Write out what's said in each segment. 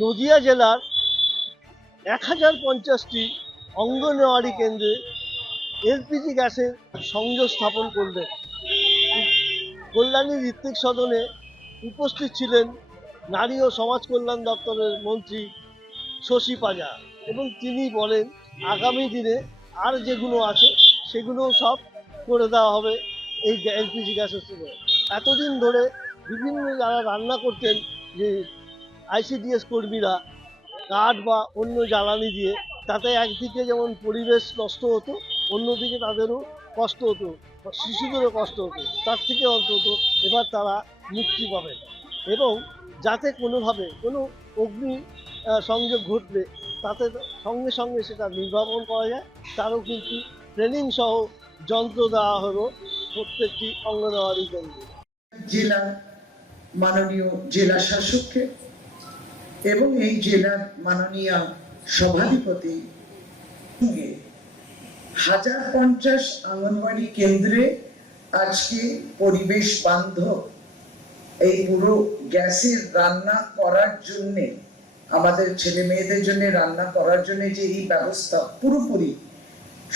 নদিয়া জেলার এক হাজার পঞ্চাশটি অঙ্গনওয়াড়ি কেন্দ্রে এলপিজি গ্যাসের সংযোগ স্থাপন করলেন। কল্যাণী ঋত্বিক সদনে উপস্থিত ছিলেন নারী ও সমাজ কল্যাণ দপ্তরের মন্ত্রী শশী পাজা এবং তিনি বলেন, আগামী দিনে আর যেগুলো আছে সেগুলো সব করে দেওয়া হবে এই এলপিজি গ্যাসের এতদিন ধরে বিভিন্ন যারা রান্না করতেন, যে আইসিডিএস কর্মীরা কাঠ বা অন্য জ্বালানি দিয়ে, তাতে একদিকে যেমন পরিবেশ নষ্ট হতো, অন্যদিকে তাদেরও কষ্ট হতো শিশুদেরও কষ্ট হতো, তার থেকে অন্তত এবার তারা মুক্তি পাবেন এবং যাতে কোনোভাবে কোনো অগ্নি সংযোগ ঘটলে, তাতে সঙ্গে সঙ্গে সেটা নির্বাপন করা যায়। তারও কিন্তু ট্রেনিং সহ যন্ত্র দেওয়া হলো প্রত্যেকটি অঙ্গনওয়াড়ি কেন্দ্রে। জেলা মাননীয় জেলা শাসককে এবং এই জেলার মাননীয় সভাধিপতি হাজার পঞ্চাশ আঙ্গনবাড়ি কেন্দ্রে আজকে পরিবেশ বান্ধব, এই পুরো গ্যাসের রান্না করার জন্যে, আমাদের ছেলে মেয়েদের জন্য রান্না করার জন্য যে এই ব্যবস্থা পুরোপুরি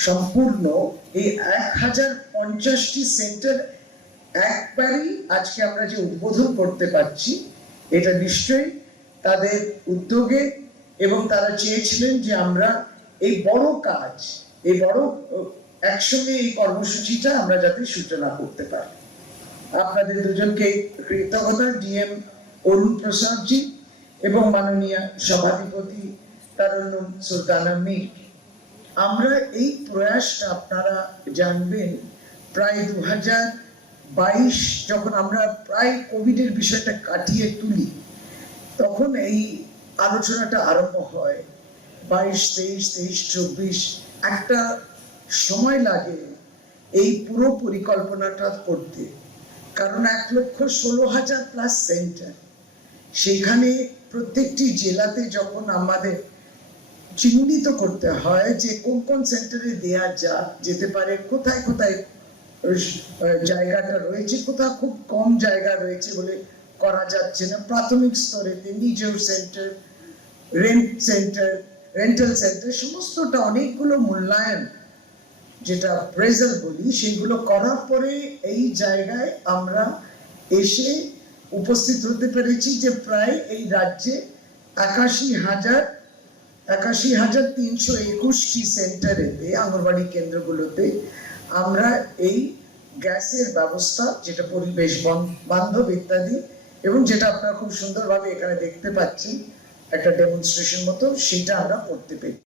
সম্পূর্ণ, এই এক হাজার পঞ্চাশটি সেন্টার একবারই আজকে আমরা যে উদ্বোধন করতে পারছি, এটা নিশ্চয়ই তাদের উদ্যোগে এবং তারা চেয়েছিলেন যে আমরা এই বড় কাজ, এই বড় একসঙ্গে এই কর্মসূচিটা আমরা যাতে সূচনা করতে পারি। আপনাদের দুজনকে কৃতজ্ঞতা, ডিএম অরুণ প্রসাদজি এবং মাননীয় সভাধিপতি তারুণ্যম সুলতানা মীর। আমরা এই প্রয়াসটা আপনারা জানবেন প্রায় দু হাজার বাইশ, যখন আমরা প্রায় কোভিডের বিষয়টা কাটিয়ে তুলি তখন এই আলোচনাটা আরম্ভ হয়। বাইশ, তেইশ তেইশ, চব্বিশ, একটা সময় লাগে এই পুরো পরিকল্পনাটা করতে। কারণ এক লক্ষ ষোলো হাজার প্লাস সেন্টার সেখানে প্রত্যেকটি জেলাতে যখন আমাদের চিহ্নিত করতে হয় যে কোন কোন সেন্টারে দেয়া যা যেতে পারে কোথায় কোথায় জায়গাটা রয়েছে, কোথাও খুব কম জায়গা রয়েছে বলে করা যাচ্ছে না। প্রাথমিক স্তরেতে নিজের centre rent centre rental centre সমস্তটা অনেকগুলো মূল্যায়ন যেটা প্রেজার বলি, সেগুলো করার পরে এই জায়গায় আমরা এসে উপস্থিত হতে পেরেছি যে প্রায় এই রাজ্যে একাশি হাজার একাশি হাজার তিনশো একুশটি সেন্টারেতে আঙ্গনবাড়ি কেন্দ্রগুলোতে আমরা এই গ্যাসের ব্যবস্থা, যেটা পরিবেশ বন- বান্ধব ইত্যাদি এবং যেটা আপনারা খুব সুন্দরভাবে এখানে দেখতে পাচ্ছেন, একটা ডেমনস্ট্রেশন মতো, সেটা আমরা করতে পেরেছি।